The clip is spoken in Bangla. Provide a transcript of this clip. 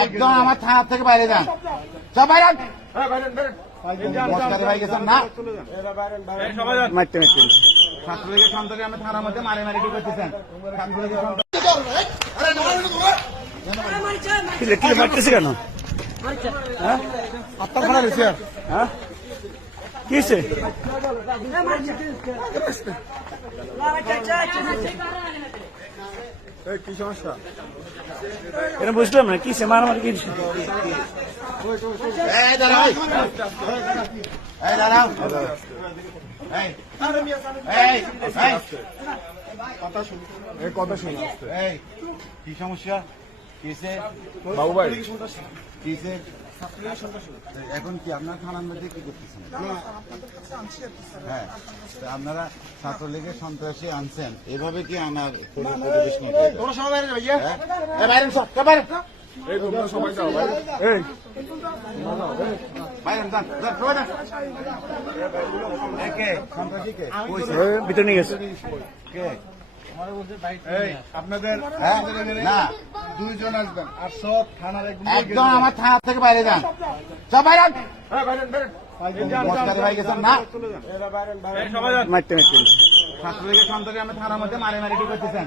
একদম আমার থানা থেকে বাইরে যান। সব বাইরে। মস্কারি ভাই গেছেন না? মারতে মারতে। ছাত্রলীগের সন্তানকে আমি থানার মধ্যে মারে মারি করতেছেন ছাত্রলীগের সন্তান কিলে কিলে মারতেছে কেন? হ্যাঁ? আপনার হ্যাঁ? কি কি সমস্যা? এটা বুঝলাম না কি সেমার আমার কি কথা শুন কি সমস্যা? কিসে বাবু ভাই কিসে এখন কি আপনার থানার মধ্যে কি করতেছেন? হ্যাঁ আপনারা ছাত্রলীগের সন্ত্রাসী আনছেন। এভাবে কি আনার পরিবেশ সবাই এই ভিতরে নিয়ে গেছে। কে? আপনাদের হ্যাঁ না দুইজন আসবেন আর সব থানার একদম একদম আমার থানা থেকে বাইরে যান। সব বাইরে মারতে মারতে। ছাত্রলীগের সন্তানকে থানার মধ্যে মারে মারি করতেছেন